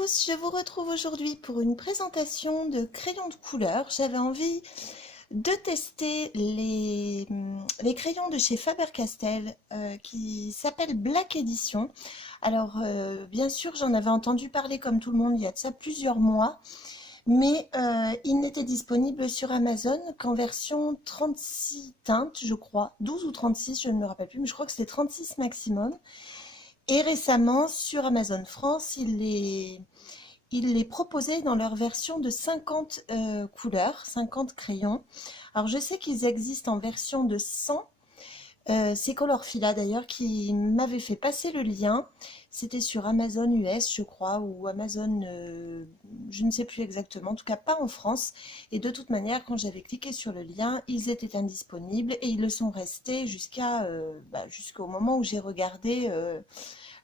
Je vous retrouve aujourd'hui pour une présentation de crayons de couleur. J'avais envie de tester les crayons de chez Faber-Castell qui s'appellent Black Edition. Alors, bien sûr, j'en avais entendu parler comme tout le monde il y a de ça plusieurs mois, mais ils n'étaient disponibles sur Amazon qu'en version 36 teintes, je crois, 12 ou 36, je ne me rappelle plus, mais je crois que c'était 36 maximum. Et récemment, sur Amazon France, ils les proposaient dans leur version de 50 couleurs, 50 crayons. Alors je sais qu'ils existent en version de 100. C'est Colorfila d'ailleurs qui m'avait fait passer le lien. C'était sur Amazon US, je crois, ou Amazon, je ne sais plus exactement, en tout cas pas en France. Et de toute manière, quand j'avais cliqué sur le lien, ils étaient indisponibles et ils le sont restés jusqu'au moment où j'ai regardé,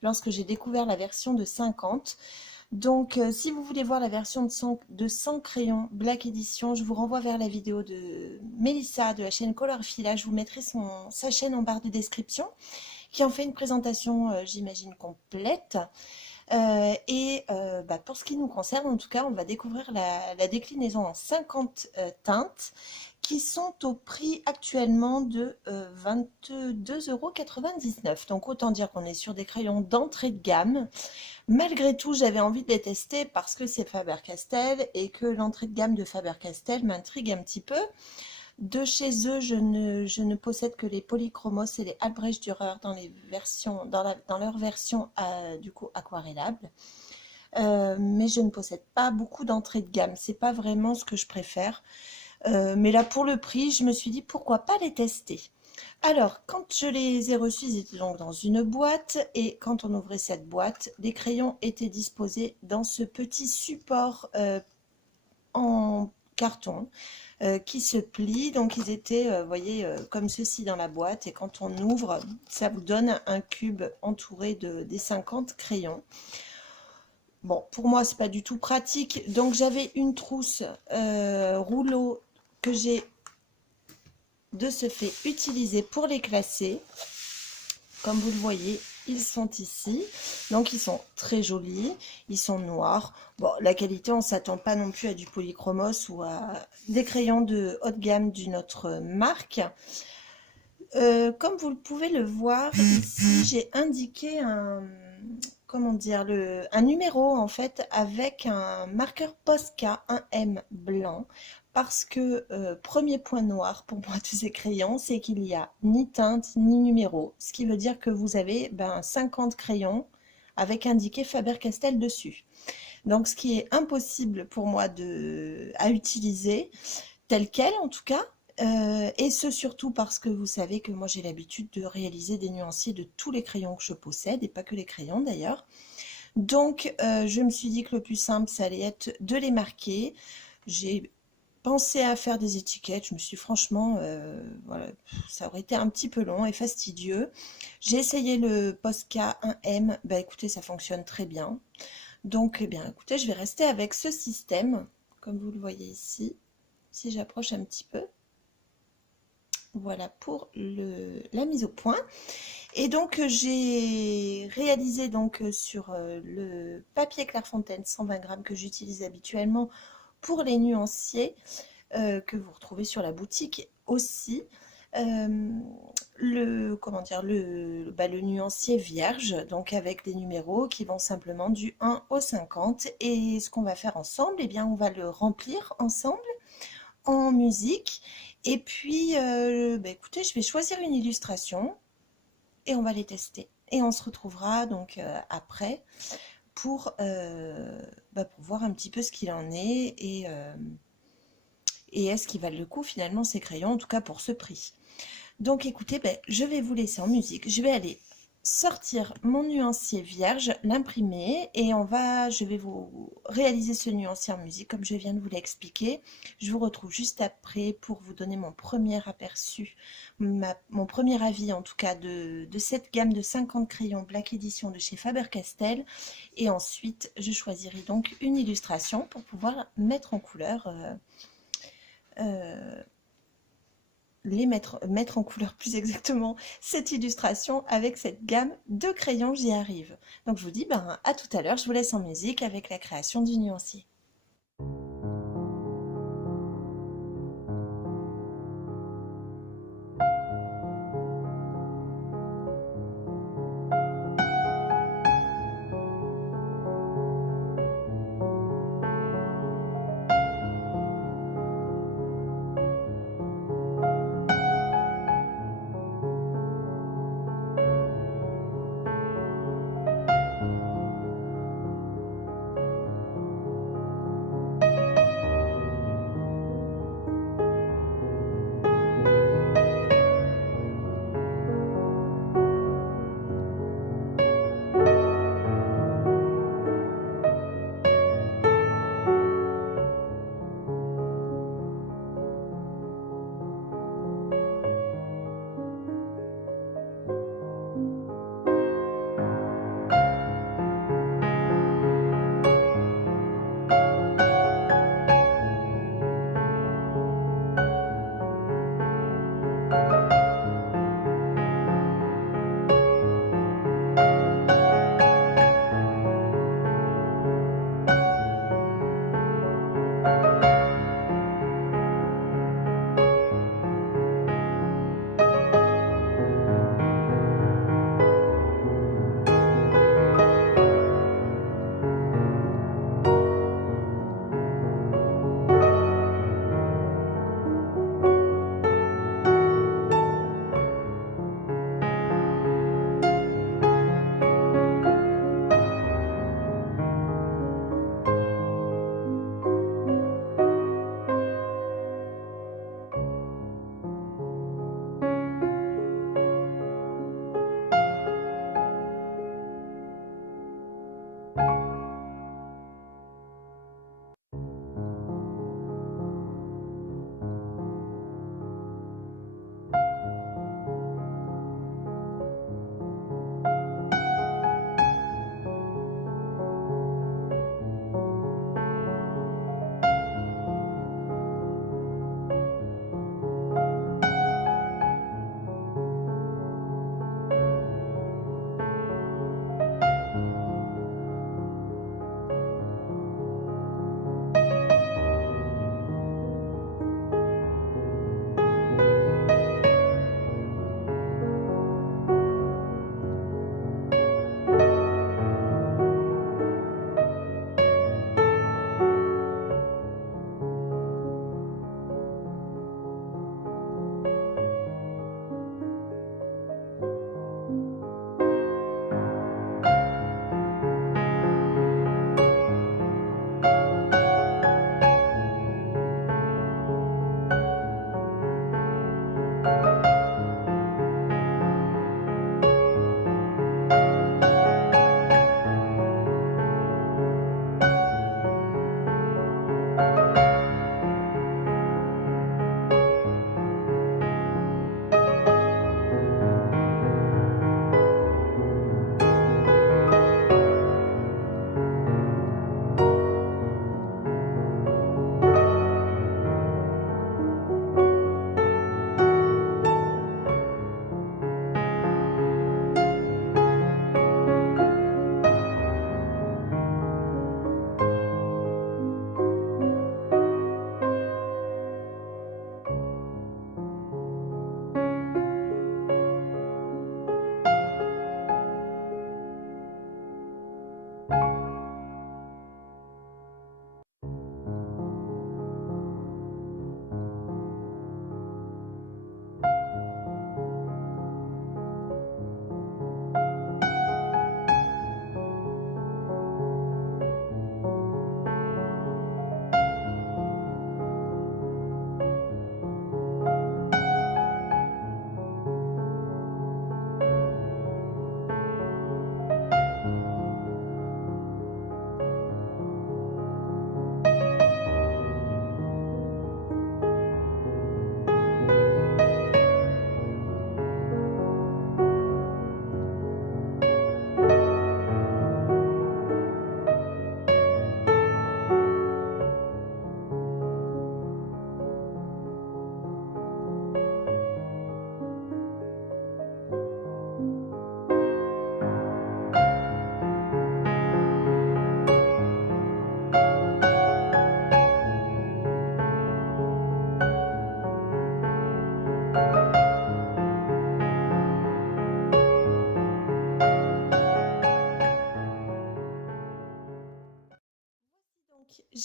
lorsque j'ai découvert la version de 50. Donc, si vous voulez voir la version de 100 crayons Black Edition, je vous renvoie vers la vidéo de Mélissa de la chaîne Colorfila. Je vous mettrai sa chaîne en barre de description, qui en fait une présentation, j'imagine, complète. Pour ce qui nous concerne, en tout cas, on va découvrir la déclinaison en 50 teintes qui sont au prix actuellement de 22,99 €. Donc autant dire qu'on est sur des crayons d'entrée de gamme. Malgré tout, j'avais envie de les tester parce que c'est Faber-Castell et que l'entrée de gamme de Faber-Castell m'intrigue un petit peu. De chez eux, je ne possède que les Polychromos et les Albrecht Dürer dans leur version du coup aquarellable. Mais je ne possède pas beaucoup d'entrée de gamme. C'est pas vraiment ce que je préfère. Mais là, pour le prix, je me suis dit pourquoi pas les tester. Alors, quand je les ai reçus, ils étaient donc dans une boîte et quand on ouvrait cette boîte, les crayons étaient disposés dans ce petit support en carton qui se plie. Donc, ils étaient, vous voyez, comme ceci dans la boîte et quand on ouvre, ça vous donne un cube entouré des 50 crayons. Bon, pour moi, c'est pas du tout pratique. Donc, j'avais une trousse rouleau que j'ai de ce fait utilisé pour les classer. Comme vous le voyez, ils sont ici. Donc, ils sont très jolis. Ils sont noirs. Bon, la qualité, on ne s'attend pas non plus à du polychromos ou à des crayons de haute gamme d'une autre marque. Comme vous pouvez le voir, ici, j'ai indiqué un numéro en fait avec un marqueur Posca, un M blanc, parce que premier point noir pour moi de ces crayons, c'est qu'il n'y a ni teinte ni numéro, ce qui veut dire que vous avez 50 crayons avec indiqué Faber-Castell dessus. Donc ce qui est impossible pour moi à utiliser, tel quel en tout cas. Et ce surtout parce que vous savez que moi j'ai l'habitude de réaliser des nuanciers de tous les crayons que je possède, et pas que les crayons d'ailleurs. Donc je me suis dit que le plus simple ça allait être de les marquer. J'ai pensé à faire des étiquettes, je me suis franchement, voilà, ça aurait été un petit peu long et fastidieux. J'ai essayé le Posca 1M, bah écoutez ça fonctionne très bien. Donc eh bien écoutez, je vais rester avec ce système, comme vous le voyez ici, si j'approche un petit peu. Voilà pour la mise au point. Et donc j'ai réalisé donc sur le papier Clairefontaine 120 grammes que j'utilise habituellement pour les nuanciers que vous retrouvez sur la boutique aussi. Le nuancier vierge, donc avec des numéros qui vont simplement du 1 au 50. Et ce qu'on va faire ensemble, eh bien on va le remplir ensemble en musique. Et puis, écoutez, je vais choisir une illustration et on va les tester. Et on se retrouvera donc après pour voir un petit peu ce qu'il en est et est-ce qu'ils valent le coup finalement ces crayons, en tout cas pour ce prix. Donc écoutez, je vais vous laisser en musique. Je vais aller sortir mon nuancier vierge, l'imprimer et je vais vous réaliser ce nuancier en musique comme je viens de vous l'expliquer. Je vous retrouve juste après pour vous donner mon premier aperçu, mon premier avis en tout cas de cette gamme de 50 crayons Black Edition de chez Faber-Castell. Et ensuite, je choisirai donc une illustration pour pouvoir mettre en couleur mettre en couleur plus exactement cette illustration avec cette gamme de crayons, j'y arrive. Donc je vous dis à tout à l'heure, je vous laisse en musique avec la création du nuancier.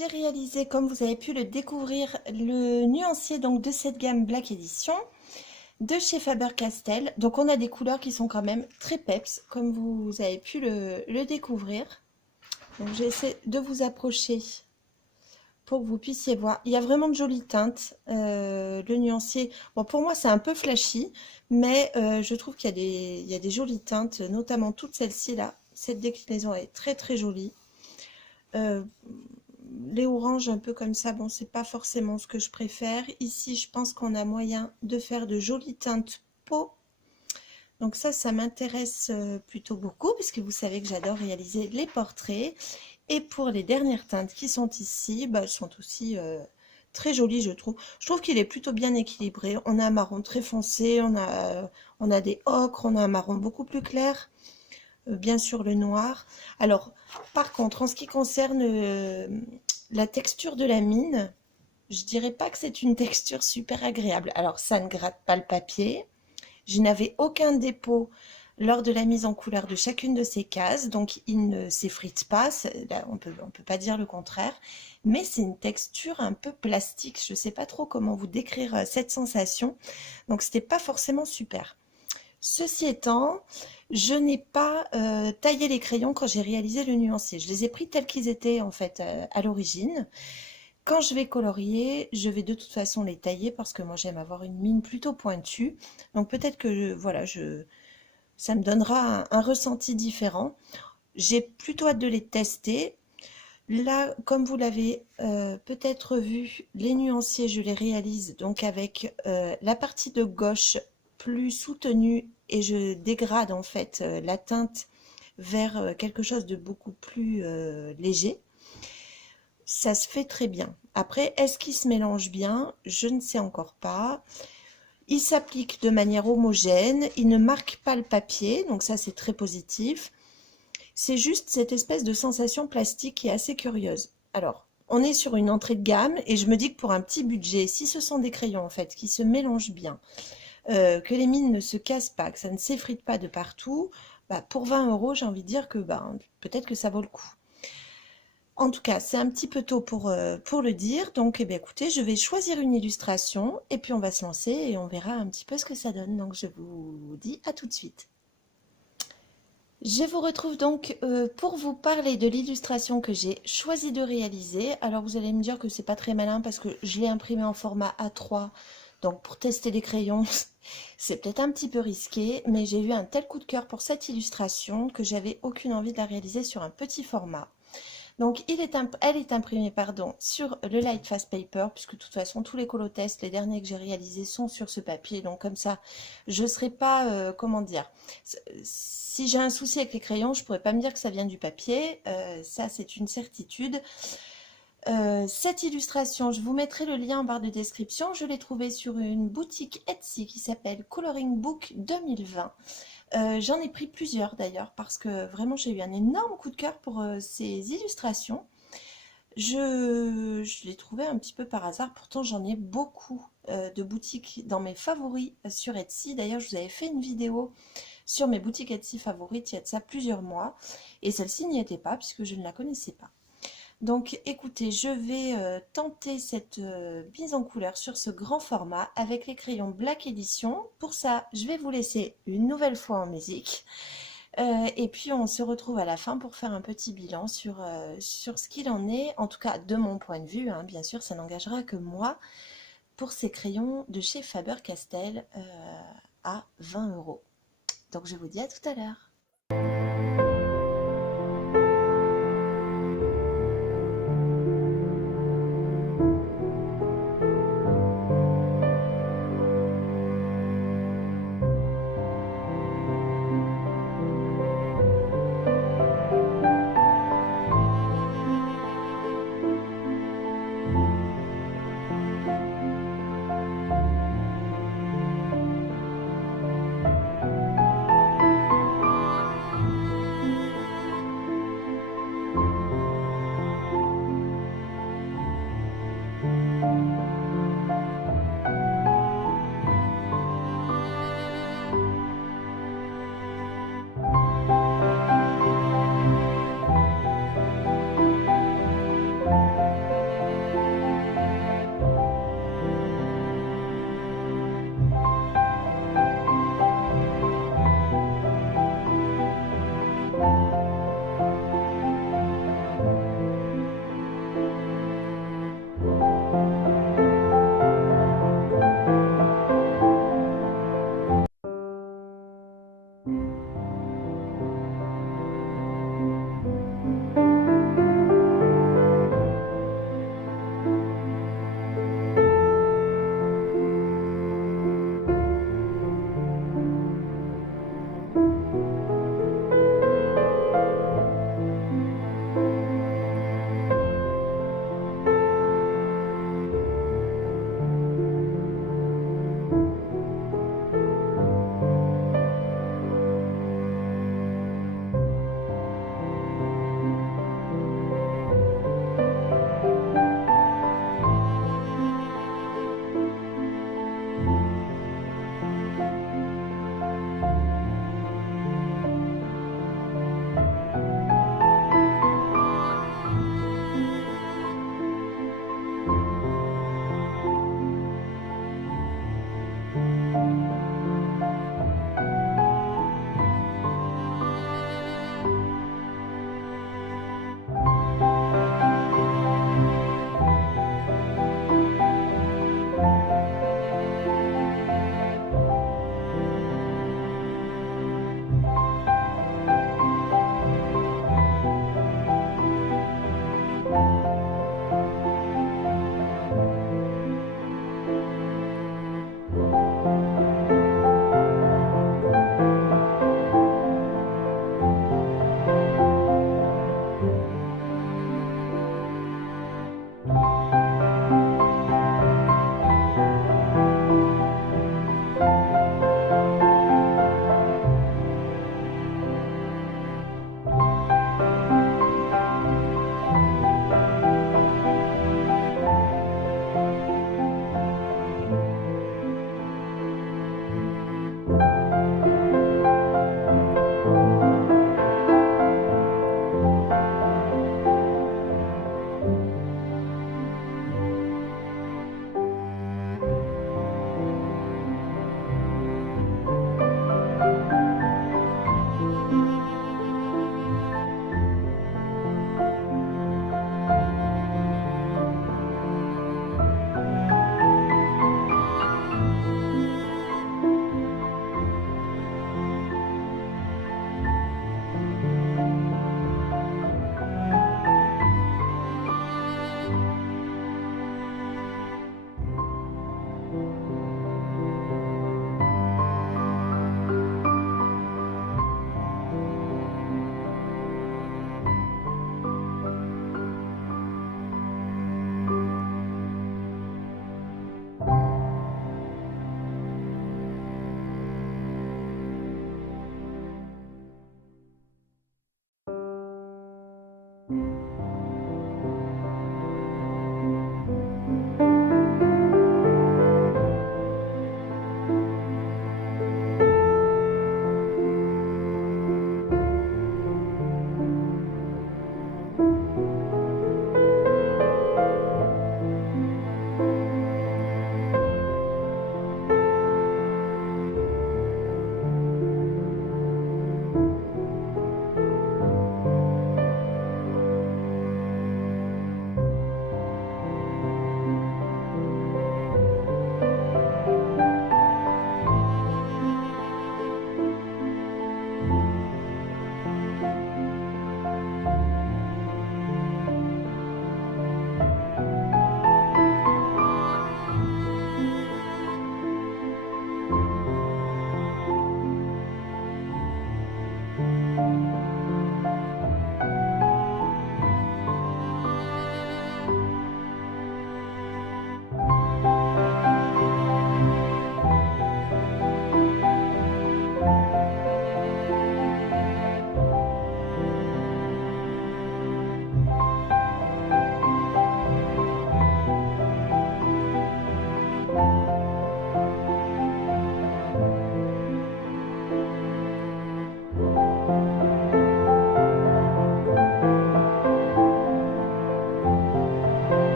j'ai réalisé, comme vous avez pu le découvrir, le nuancier donc de cette gamme Black Edition de chez Faber-Castell. Donc on a des couleurs qui sont quand même très peps, comme vous avez pu le découvrir. Donc j'essaie de vous approcher pour que vous puissiez voir. Il y a vraiment de jolies teintes. Le nuancier, bon pour moi c'est un peu flashy, mais je trouve qu'il y a des jolies teintes, notamment toute celle-ci là. Cette déclinaison est très très jolie. Les oranges un peu comme ça, bon c'est pas forcément ce que je préfère. Ici je pense qu'on a moyen de faire de jolies teintes peau. Donc ça m'intéresse plutôt beaucoup, puisque vous savez que j'adore réaliser les portraits. Et pour les dernières teintes qui sont ici, bah, elles sont aussi très jolies, je trouve. Je trouve qu'il est plutôt bien équilibré. On a un marron très foncé, on a des ocres, on a un marron beaucoup plus clair, bien sûr le noir. Alors, par contre, en ce qui concerne la texture de la mine, je dirais pas que c'est une texture super agréable. Alors, ça ne gratte pas le papier. Je n'avais aucun dépôt lors de la mise en couleur de chacune de ces cases, donc il ne s'effrite pas, là, on peut pas dire le contraire, mais c'est une texture un peu plastique, je ne sais pas trop comment vous décrire cette sensation, donc c'était pas forcément super. Ceci étant, je n'ai pas taillé les crayons quand j'ai réalisé le nuancier, je les ai pris tels qu'ils étaient en fait à l'origine. Quand je vais colorier, je vais de toute façon les tailler parce que moi j'aime avoir une mine plutôt pointue. Donc peut-être que voilà, ça me donnera un ressenti différent. J'ai plutôt hâte de les tester. Là, comme vous l'avez peut-être vu, les nuanciers, je les réalise donc avec la partie de gauche plus soutenue et je dégrade en fait la teinte vers quelque chose de beaucoup plus léger. Ça se fait très bien. Après, est-ce qu'il se mélange bien? Je ne sais encore pas. Il s'applique de manière homogène, il ne marque pas le papier, donc ça c'est très positif. C'est juste cette espèce de sensation plastique qui est assez curieuse. Alors, on est sur une entrée de gamme et je me dis que pour un petit budget, si ce sont des crayons en fait qui se mélangent bien, que les mines ne se cassent pas, que ça ne s'effrite pas de partout, bah, pour 20 € j'ai envie de dire que bah, peut-être que ça vaut le coup. En tout cas, c'est un petit peu tôt pour le dire. Donc, eh bien, écoutez, je vais choisir une illustration et puis on va se lancer et on verra un petit peu ce que ça donne. Donc, je vous dis à tout de suite. Je vous retrouve donc pour vous parler de l'illustration que j'ai choisi de réaliser. Alors, vous allez me dire que c'est pas très malin parce que je l'ai imprimé en format A3. Donc, pour tester les crayons, c'est peut-être un petit peu risqué, mais j'ai eu un tel coup de cœur pour cette illustration que j'avais aucune envie de la réaliser sur un petit format. Donc, elle est imprimée sur le Lightfast Paper, puisque de toute façon, tous les colotests, les derniers que j'ai réalisés, sont sur ce papier. Donc, comme ça, je ne serai pas, comment dire, si j'ai un souci avec les crayons, je ne pourrais pas me dire que ça vient du papier. Ça, c'est une certitude. Cette illustration, je vous mettrai le lien en barre de description. Je l'ai trouvée sur une boutique Etsy qui s'appelle Coloring Book 2020. J'en ai pris plusieurs d'ailleurs parce que vraiment j'ai eu un énorme coup de cœur pour ces illustrations. Je l'ai trouvé un petit peu par hasard, pourtant j'en ai beaucoup de boutiques dans mes favoris sur Etsy. D'ailleurs, je vous avais fait une vidéo sur mes boutiques Etsy favorites il y a de ça plusieurs mois et celle-ci n'y était pas puisque je ne la connaissais pas. Donc écoutez, je vais tenter cette mise en couleur sur ce grand format avec les crayons Black Edition. Pour ça, je vais vous laisser une nouvelle fois en musique. Et puis on se retrouve à la fin pour faire un petit bilan sur ce qu'il en est, en tout cas de mon point de vue, hein, bien sûr ça n'engagera que moi, pour ces crayons de chez Faber-Castell à 20 €. Donc je vous dis à tout à l'heure.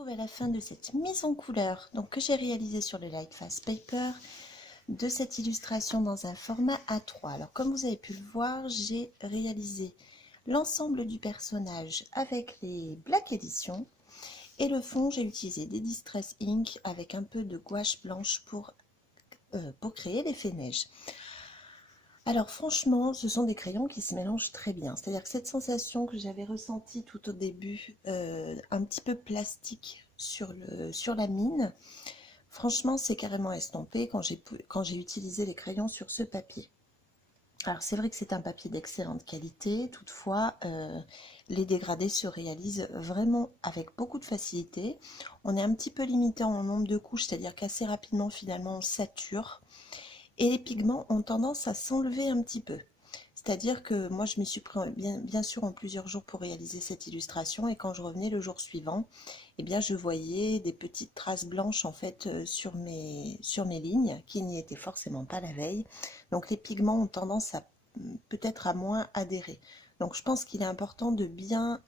retrouve à la fin de cette mise en couleur donc, que j'ai réalisée sur le Lightfast Paper de cette illustration dans un format A3. Alors comme vous avez pu le voir, j'ai réalisé l'ensemble du personnage avec les Black Edition et le fond j'ai utilisé des Distress Ink avec un peu de gouache blanche pour créer l'effet neige. Alors franchement, ce sont des crayons qui se mélangent très bien. C'est-à-dire que cette sensation que j'avais ressentie tout au début, un petit peu plastique sur la mine, franchement, c'est carrément estompé quand j'ai utilisé les crayons sur ce papier. Alors c'est vrai que c'est un papier d'excellente qualité, toutefois, les dégradés se réalisent vraiment avec beaucoup de facilité. On est un petit peu limité en nombre de couches, c'est-à-dire qu'assez rapidement, finalement, on sature. Et les pigments ont tendance à s'enlever un petit peu. C'est-à-dire que moi, je m'y suis pris bien sûr en plusieurs jours pour réaliser cette illustration. Et quand je revenais le jour suivant, eh bien, je voyais des petites traces blanches en fait sur mes lignes qui n'y étaient forcément pas la veille. Donc les pigments ont tendance à peut-être à moins adhérer. Donc je pense qu'il est important de bien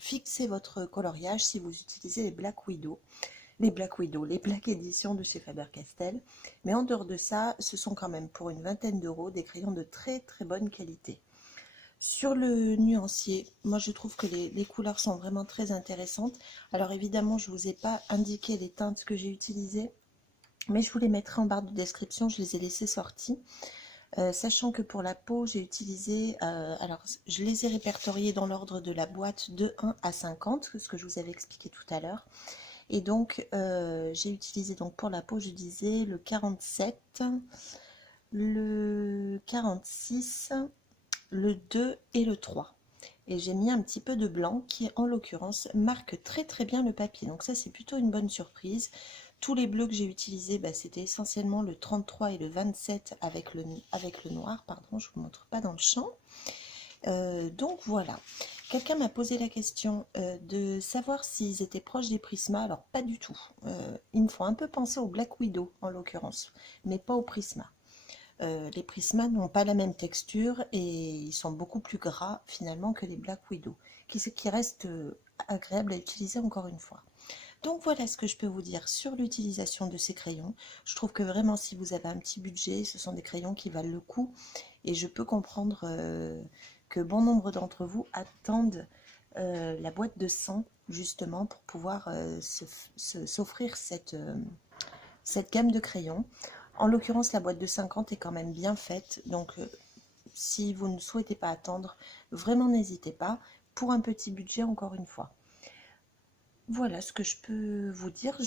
fixer votre coloriage si vous utilisez les Black Widow. Les Black Edition de chez Faber-Castell. Mais en dehors de ça, ce sont quand même pour une vingtaine d'euros des crayons de très très bonne qualité. Sur le nuancier, moi je trouve que les couleurs sont vraiment très intéressantes. Alors évidemment, je ne vous ai pas indiqué les teintes que j'ai utilisées, mais je vous les mettrai en barre de description, je les ai laissées sorties. Sachant que pour la peau, j'ai utilisé, alors je les ai répertoriées dans l'ordre de la boîte de 1 à 50, ce que je vous avais expliqué tout à l'heure. Et donc, j'ai utilisé donc pour la peau, je disais le 47, le 46, le 2 et le 3. Et j'ai mis un petit peu de blanc qui, en l'occurrence, marque très très bien le papier. Donc ça, c'est plutôt une bonne surprise. Tous les bleus que j'ai utilisés, c'était essentiellement le 33 et le 27 avec le noir. Pardon, je ne vous montre pas dans le champ. Donc voilà. Quelqu'un m'a posé la question de savoir s'ils étaient proches des Prisma. Alors pas du tout. Ils me font un peu penser aux Black Widow en l'occurrence, mais pas aux Prisma. Les Prisma n'ont pas la même texture et ils sont beaucoup plus gras finalement que les Black Widow, qui restent agréables à utiliser encore une fois. Donc voilà ce que je peux vous dire sur l'utilisation de ces crayons. Je trouve que vraiment si vous avez un petit budget, ce sont des crayons qui valent le coup et je peux comprendre que bon nombre d'entre vous attendent la boîte de 100 justement pour pouvoir s'offrir cette gamme de crayons. En l'occurrence, la boîte de 50 est quand même bien faite, donc si vous ne souhaitez pas attendre, vraiment n'hésitez pas, pour un petit budget encore une fois. Voilà ce que je peux vous dire.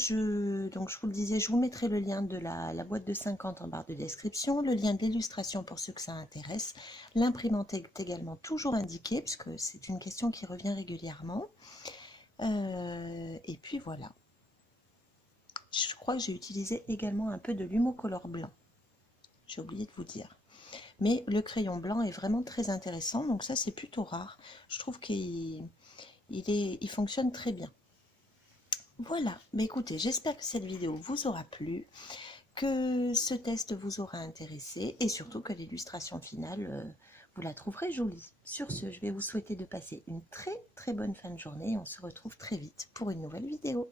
Donc je vous le disais, je vous mettrai le lien de la boîte de 50 en barre de description, le lien de l'illustration pour ceux que ça intéresse. L'imprimante est également toujours indiquée, puisque c'est une question qui revient régulièrement. Et puis voilà. Je crois que j'ai utilisé également un peu de l'humocolor blanc. J'ai oublié de vous dire. Mais le crayon blanc est vraiment très intéressant, donc ça c'est plutôt rare. Je trouve qu'il fonctionne très bien. Voilà, mais écoutez, j'espère que cette vidéo vous aura plu, que ce test vous aura intéressé et surtout que l'illustration finale, vous la trouverez jolie. Sur ce, je vais vous souhaiter de passer une très très bonne fin de journée et on se retrouve très vite pour une nouvelle vidéo.